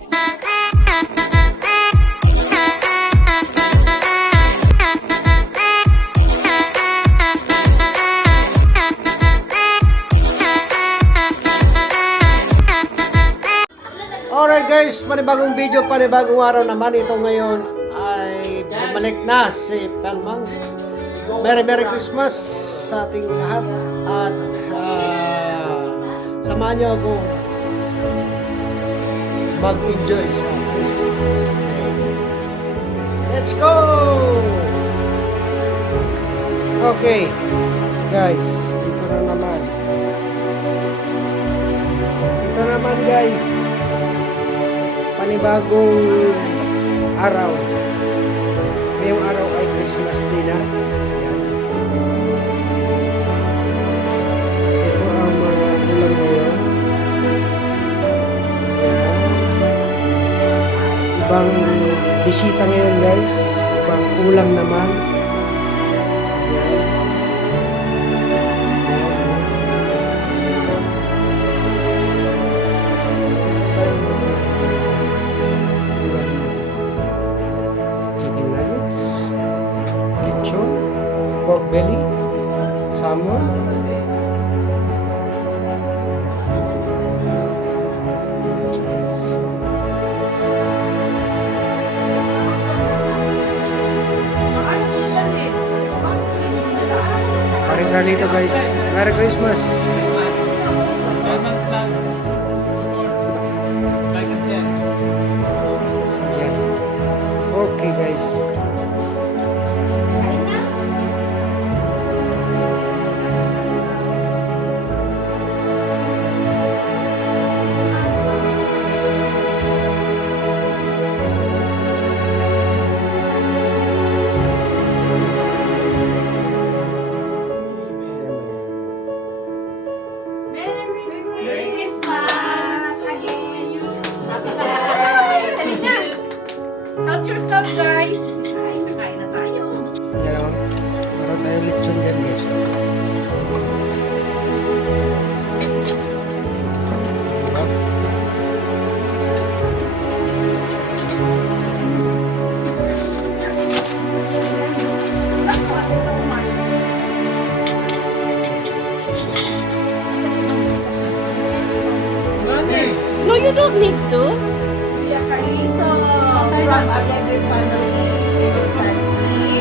Alright guys, panibagong video, panibagong araw naman. Ito ngayon ay bumalik na si Pelmangs. Merry Christmas sa ating lahat. At samahan niyo ako mag-enjoy sa Christmas Day. Let's go! Okay, guys, dito na naman. Ito naman guys, panibagong araw. Ngayong araw ay Christmas Day na. Yan. Ito ang mga ulam ngayon. Yan. Ibang bisita ngayon guys. Ibang ulam naman. Yan. Pork belly, salmon, paring Carlito guys. Merry Christmas. Okay guys. Help yourself, guys. Ay, kakain na tayo. Yan naman. Meron tayong lechon din guys. Diba? No, you don't need to. Kuya Carlito, from our every family, Sandy.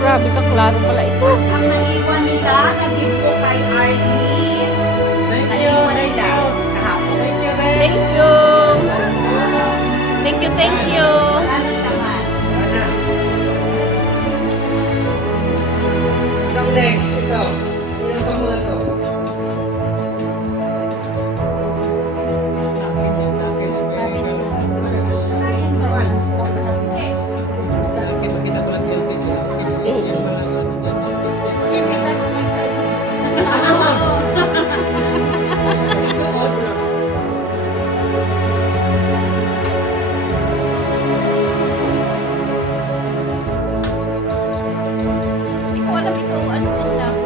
Grabe ka, klaro pala ito. Ang naiwan nila, nag-give ko kay Arlie. Naiwan nila kahapon. Thank you. Thank you, thank you. Maraming laman. Ang next, ito. Ito muna ito. Hindi ko alam ito, ano yan lang.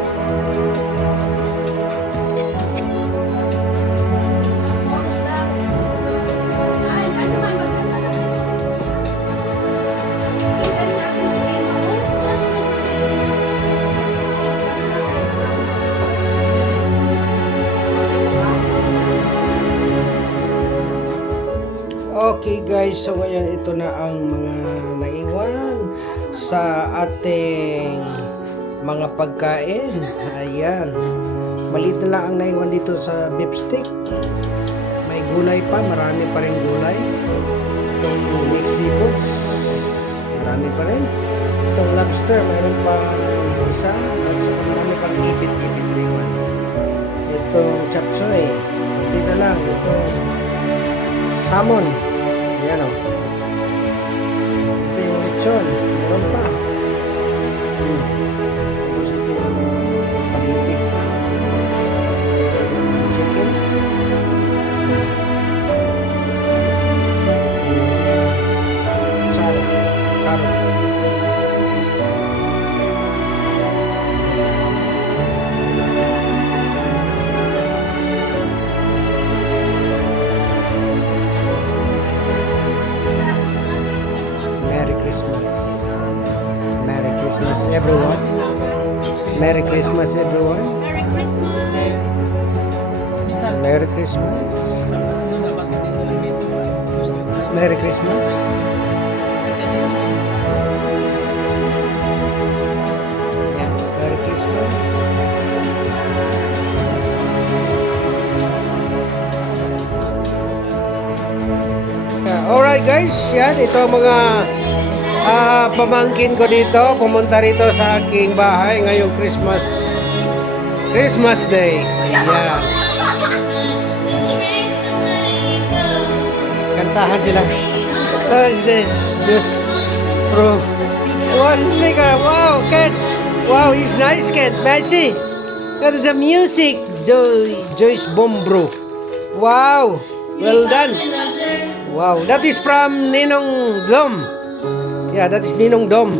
Ay, ano man, maganda lang. Tingnan natin sa ino. Okay guys, so ngayon ito na ang mga naiwan sa ating mga pagkain. Ayan. Maliit na lang ang naiwan dito sa beef stick. May gulay pa, marami pa rin gulay. Itong mixed seafoods, marami pa rin. Itong lobster, mayroon pa isa. At saka marami pang ipit-ipit na iwan. Itong chapsoy, hindi na lang. Itong salmon. Ayan o. Ito yung lechon. Meron pa. Tapos ito yung spaghetti. Chicken. Salad. Carrot. Merry Christmas everyone. Merry Christmas! Merry Christmas. Merry Christmas. Yeah, Merry Christmas. Alright guys, yan ito ang mga pamangkin ko dito. Pumunta rito sa aking bahay ngayong Christmas Day. Yan. Kantahan sila. What is this? Just proof. What is speaker? Wow, Ken. Wow, he's nice, Ken. May I see? That is the music. Joyce Bombro. Wow. Well done. Wow, that is from Ninong Dom. Yeah, that is Ninong Dom.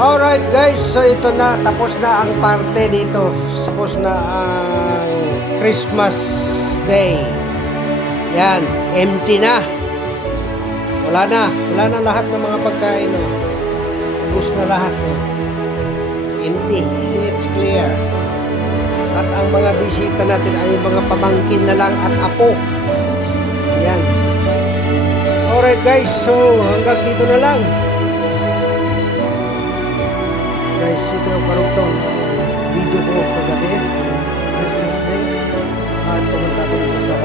Alright guys, so ito na, tapos na ang parte dito. Tapos na ang Christmas Day. Yan, empty na. Wala na lahat ng mga pagkain. No? Ubus na lahat. No? Empty, it's clear. At ang mga bisita natin ay mga pamangkin na lang at apo. Yan. Alright guys, so hanggang dito na lang. Guys, ito yung karugtong video ko kagabi, Christmas Day. At pumunta ko dito sa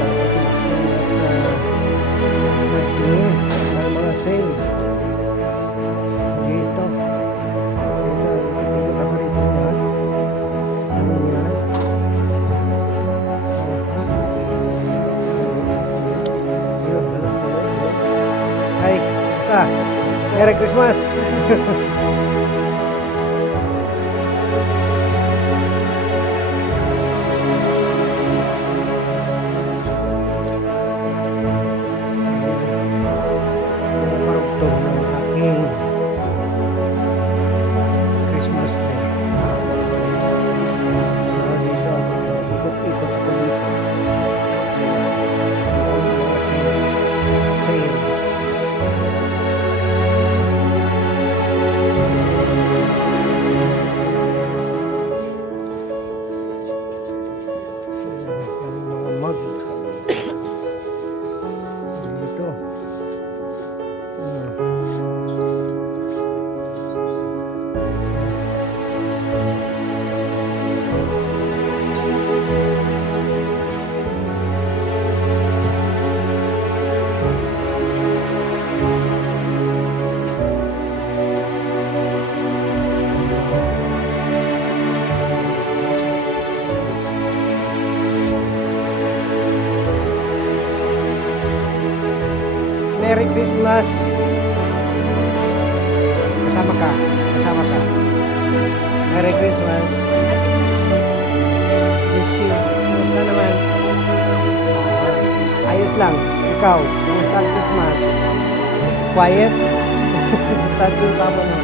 mga sale. Dito. Ikot ako rito yan. Ano yan? Hi, basta. Merry Christmas! Christmas Day. Dito, ikot-ikot ako dito. Sales. Mga mug. Dito. Merry Christmas. Kasama ka. Merry Christmas. Miss you. Kumusta naman? Ayos lang. Ikaw, kumusta ang Christmas? Quiet? Saan sulta mo na?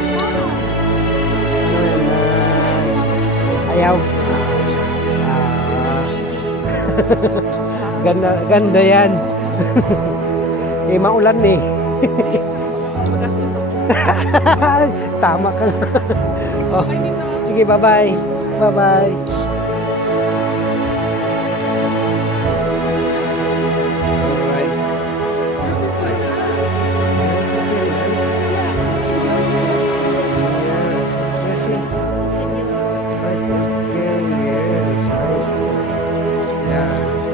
Ayaw? Ganda yan. Eh, maulan eh. Tama ka. Oh. Sige, bye-bye. Bye-bye. Alright. This is nice.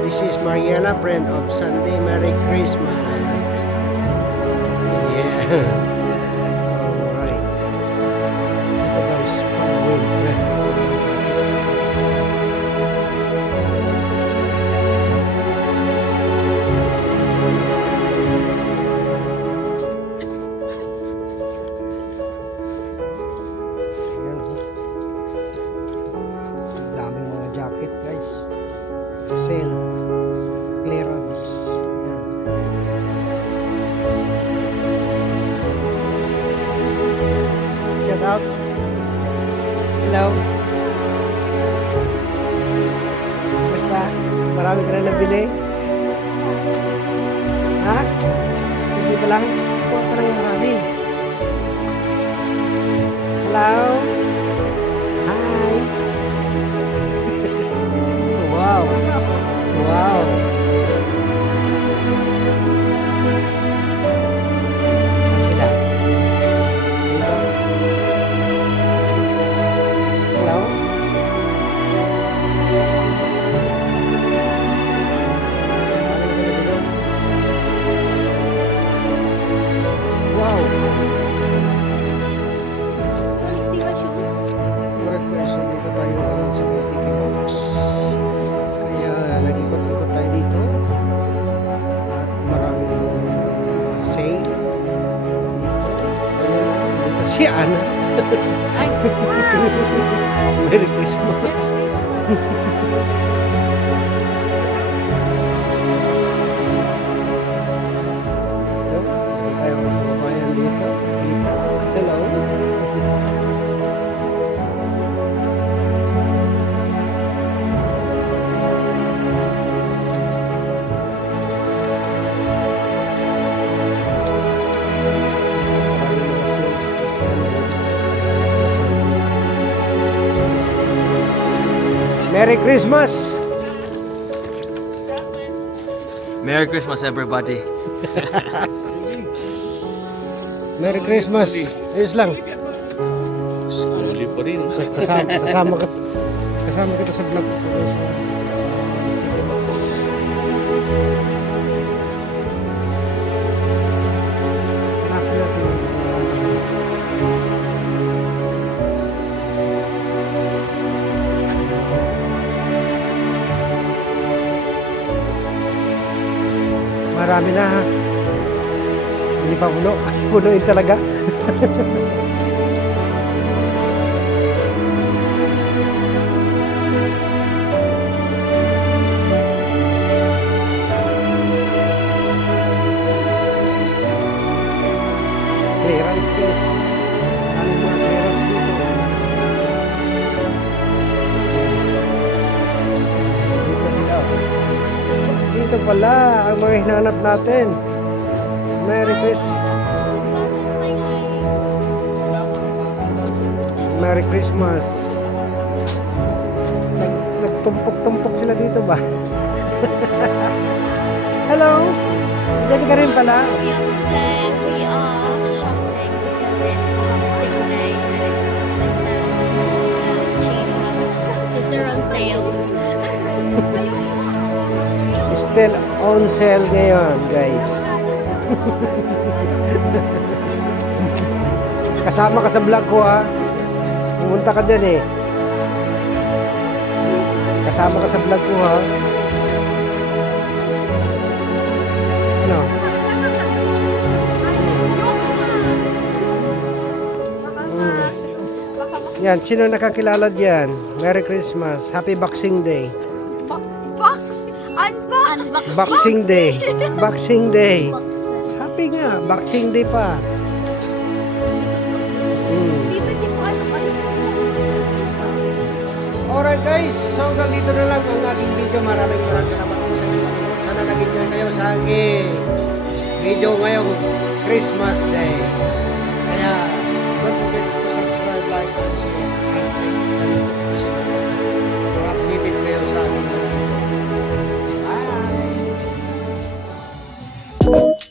This is Mariela, friend of Sunday. Merry Christmas. Yeah. Alright. Ito guys, pang-win. Ayan, oh. Daming mga jacket guys. Sale. Clearance. Ayan. Shout out. Hello. Basta, marami ka na nabili. lang. Kuha ka ng marami. Hello? Hi! Wow! Wow! Saan sila? Dito? Hello? Wow! See what shoes? Correct question. Dito tayo ngayon sa Tiki Box. Kaya nag-ikot-ikot tayo dito. At maraming sale. Dito si Ana. Merry Christmas. Hello? Tayo mga kababayan dito. Dito. Hello? Merry Christmas! Merry Christmas, everybody. Merry Christmas! Ayos lang. Slowly pa rin. Kasama kita sa vlog ko. Sa Tiki Box. Hanapin natin yung marami na ha. Hindi pa puno. Punuin talaga. Clearance guys. Ano mga clearance dito? Dito sila. Dito pala ang mga hinanap natin. Merry Christmas. Merry Christmas. Nagtumpok-tumpok sila dito ba? Hello? Diyan ka rin pala. We are today. We are shopping because it's Boxing Day and they said it's cheaper because they're on sale. Still on sale ngayon, guys. Kasama ka sa vlog ko ha. Pumunta ka dyan eh. Kasama ka sa vlog ko ha. Ano? Yan, sino nakakilala diyan? Merry Christmas. Happy Boxing Day. Unbox. Boxing Day. Boxing Day. Happy nga. Boxing Day pa. Alright guys, so hanggang dito na lang ang aking video. Maraming salamat po sa inyo. Sana nag-enjoy kayo sa aking video ngayong Christmas Day. Kaya, don't forget to subscribe, like, and share, and like the notification para updated kayo sa aking video. Bye!